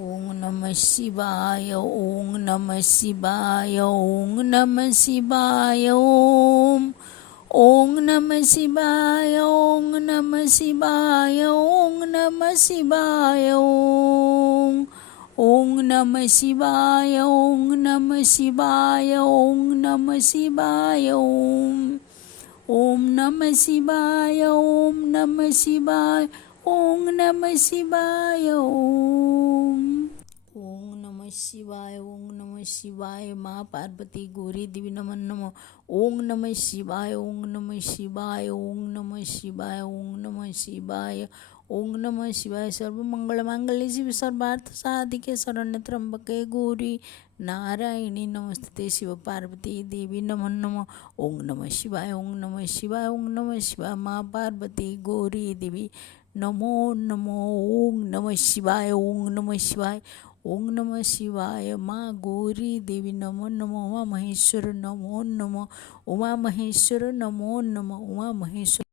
ઓમ નમઃ શિવાય ઓમ નમઃ શિવાય ઓમ નમઃ શિવાય ઓમ નમઃ શિવાય ઓમ નમઃ શિવાય ઓમ નમઃ શિવાય ઓમ નમઃ શિવાય ઓમ નમઃ શિવાય ઓમ નમઃ શિવાય ઓમ નમઃ શિવાય ઓમ નમઃ શિવાય ઓમ નમઃ શિવાય ઓમ નમઃ શિવાય ઓમ નમઃ શિવાય મા પાર્વતી ગૌરી દેવી નમઃ નમઃ ઓમ નમઃ શિવાય ઓમ નમઃ શિવાય ઓમ નમઃ શિવાય ઓમ નમઃ શિવાય ઓમ નમઃ શિવાય સર્વમંગળ માંગલ્ય શિવ સર્વાર્થ સાધિકે શરણ્ય ત્રંબકે ગૌરી નારાયણી નમસ્તે શિવ પાર્વતી દેવી નમઃ નમઃ ઓમ નમઃ શિવાય ઓમ નમઃ શિવાય ઓમ નમઃ શિવાય મા પાર્વતી ગૌરી દેવી નમો નમો ઓમ નમઃ શિવાય ઓમ નમઃ શિવાય ઓમ નમઃ શિવાય મા ગૌરી દેવી નમો નમો ઉમા મહેશ્વર નમો નમો ઉમા મહેશ્વર નમો નમો ઉમા મહેશ્વર